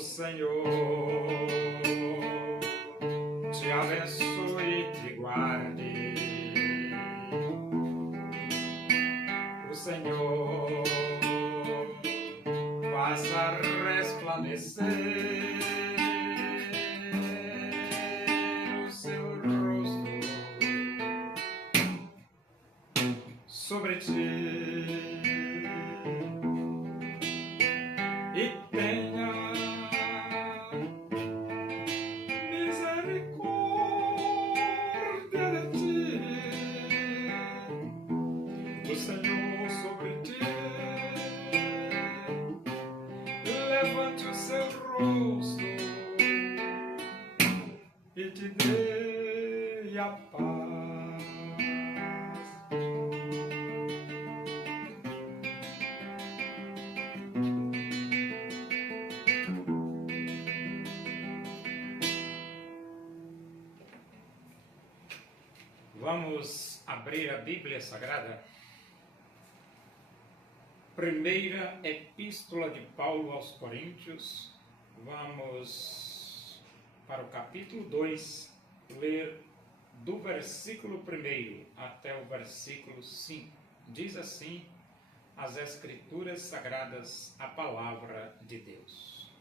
Senhor te abençoe e te guarde. O Senhor faça resplandecer o seu rosto sobre ti e tenha misericórdia de ti. O Senhor sobre ti levante o seu rosto e te dê a paz. Vamos abrir a Bíblia Sagrada. Primeira Epístola de Paulo aos Coríntios. Vamos para o capítulo 2, ler do versículo 1 até o versículo 5. Diz assim as Escrituras Sagradas, a Palavra de Deus.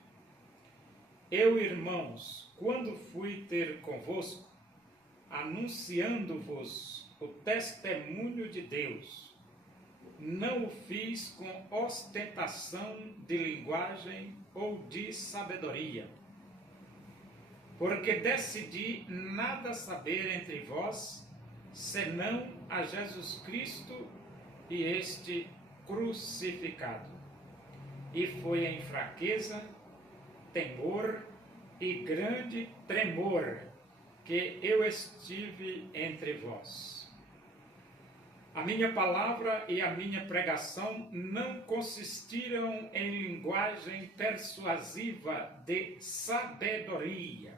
Eu, irmãos, quando fui ter convosco, anunciando-vos o testemunho de Deus, não o fiz com ostentação de linguagem ou de sabedoria, porque decidi nada saber entre vós, senão a Jesus Cristo e este crucificado. E foi em fraqueza, temor e grande tremor que eu estive entre vós. A minha palavra e a minha pregação não consistiram em linguagem persuasiva de sabedoria,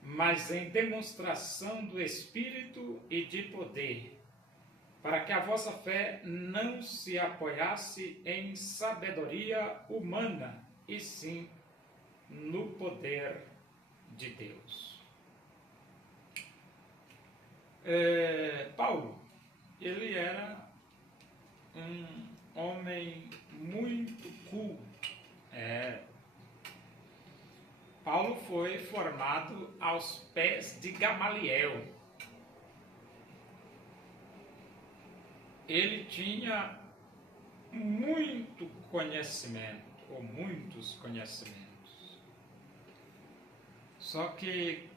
mas em demonstração do Espírito e de poder, para que a vossa fé não se apoiasse em sabedoria humana, e sim no poder de Deus. Paulo, ele era um homem muito culto. Paulo foi formado aos pés de Gamaliel. Ele tinha muito conhecimento, ou muitos conhecimentos. Só que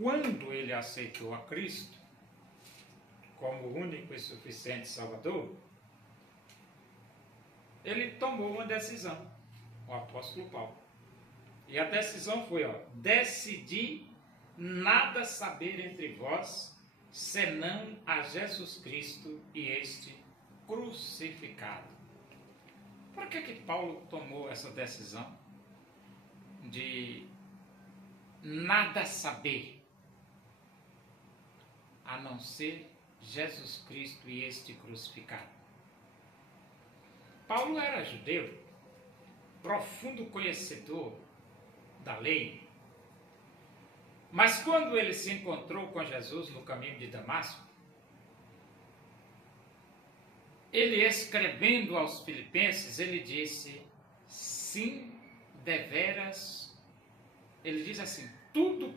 quando ele aceitou a Cristo como o único e suficiente Salvador, ele tomou uma decisão, o apóstolo Paulo. E a decisão foi, decidi nada saber entre vós, senão a Jesus Cristo e este crucificado. Por que Paulo tomou essa decisão de nada saber, a não ser Jesus Cristo e este crucificado? Paulo era judeu, profundo conhecedor da lei, mas quando ele se encontrou com Jesus no caminho de Damasco, ele, escrevendo aos Filipenses, ele disse: sim, deveras, ele diz assim, tudo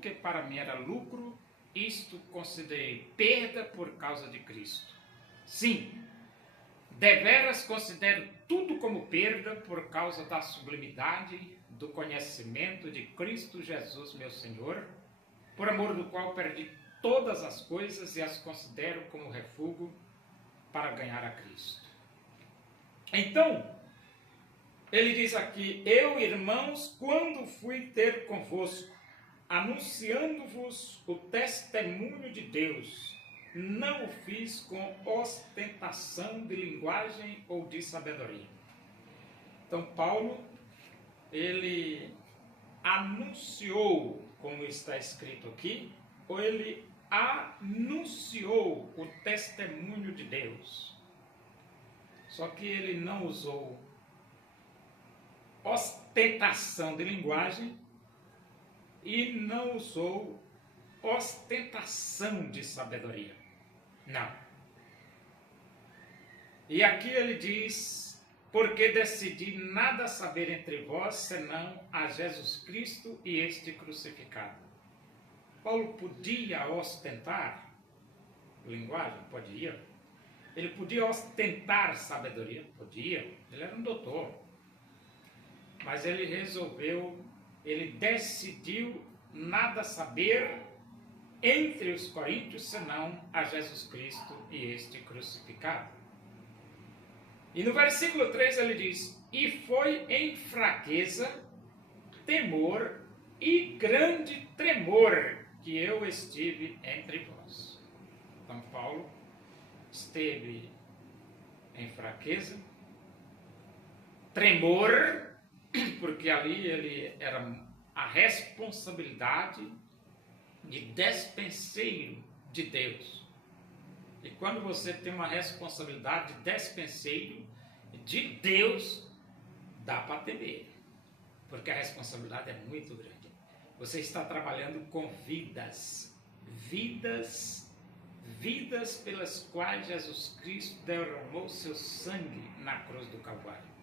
que para mim era lucro, isto considerei perda por causa de Cristo. Sim, deveras considero tudo como perda por causa da sublimidade do conhecimento de Cristo Jesus, meu Senhor, por amor do qual perdi todas as coisas e as considero como refúgio para ganhar a Cristo. Então, ele diz aqui: eu, irmãos, quando fui ter convosco, anunciando-vos o testemunho de Deus, não o fiz com ostentação de linguagem ou de sabedoria. Então, Paulo, ele anunciou, como está escrito aqui, ou ele anunciou o testemunho de Deus. Só que ele não usou ostentação de linguagem e não usou ostentação de sabedoria. Não. E aqui ele diz: porque decidi nada saber entre vós, senão a Jesus Cristo e este crucificado. Paulo podia ostentar linguagem? Podia. Ele podia ostentar sabedoria? Podia. Ele era um doutor. Mas ele decidiu nada saber entre os coríntios, senão a Jesus Cristo e este crucificado. E no versículo 3 ele diz: e foi em fraqueza, temor e grande tremor que eu estive entre vós. Então Paulo esteve em fraqueza, tremor, porque ali ele era a responsabilidade de despenseiro de Deus. E quando você tem uma responsabilidade de despenseiro de Deus, dá para temer, porque a responsabilidade é muito grande. Você está trabalhando com vidas pelas quais Jesus Cristo derramou seu sangue na cruz do Calvário.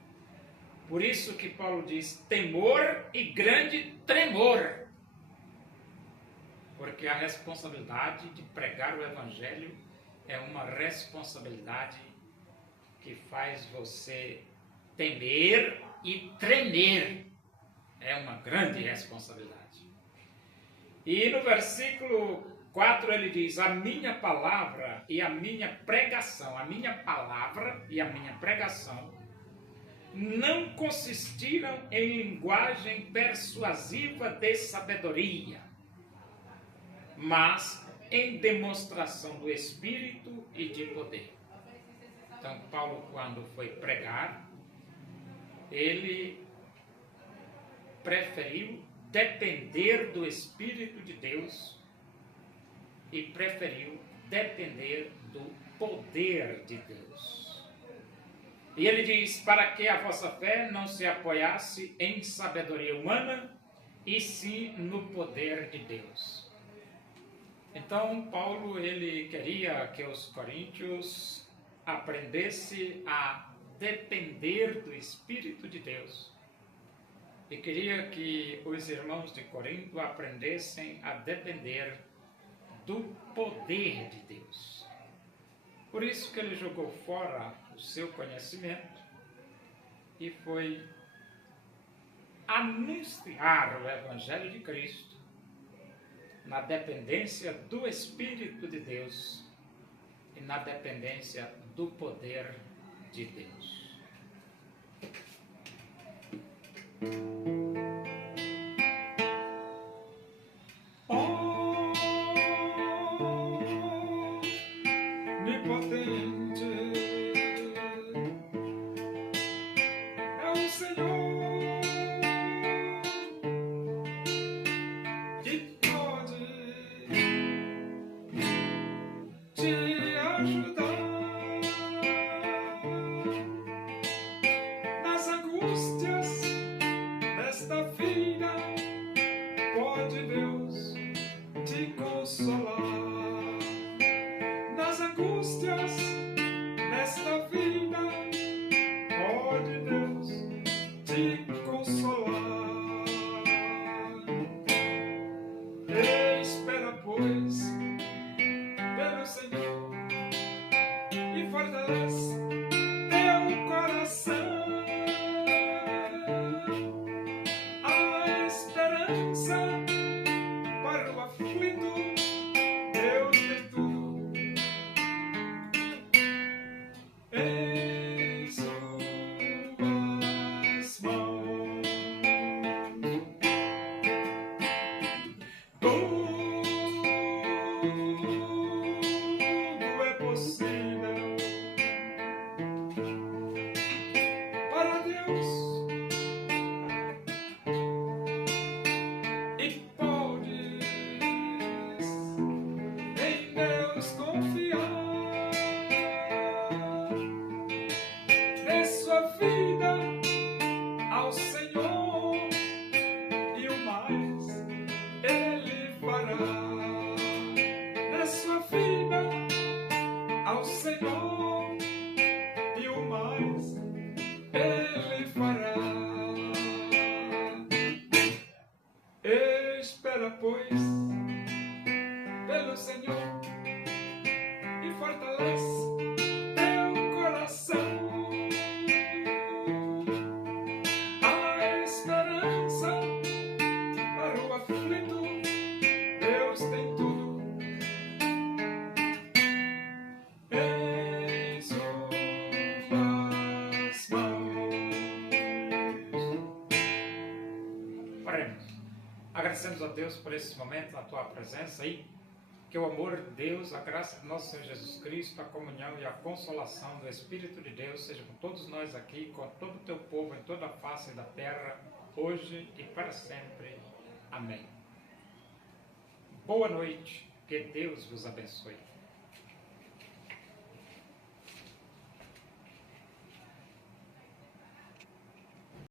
Por isso que Paulo diz temor e grande tremor, porque a responsabilidade de pregar o Evangelho é uma responsabilidade que faz você temer e tremer. É uma grande responsabilidade. E no versículo 4 ele diz: a minha palavra e a minha pregação, não consistiram em linguagem persuasiva de sabedoria, mas em demonstração do Espírito e de poder. Então Paulo, quando foi pregar, ele preferiu depender do Espírito de Deus e preferiu depender do poder de Deus. E ele diz: para que a vossa fé não se apoiasse em sabedoria humana, e sim no poder de Deus. Então Paulo, ele queria que os coríntios aprendessem a depender do Espírito de Deus. E queria que os irmãos de Corinto aprendessem a depender do poder de Deus. Por isso que ele jogou fora o seu conhecimento e foi anunciar o Evangelho de Cristo na dependência do Espírito de Deus e na dependência do poder de Deus. Senhor e fortalece teu coração. A esperança para o aflito, Deus tem tudo em suas mãos. Oremos. Agradecemos a Deus por esse momento, na tua presença aí. Que o amor de Deus, a graça de nosso Senhor Jesus Cristo, a comunhão e a consolação do Espírito de Deus seja com todos nós aqui, com todo o teu povo em toda a face da terra, hoje e para sempre. Amém. Boa noite, que Deus vos abençoe.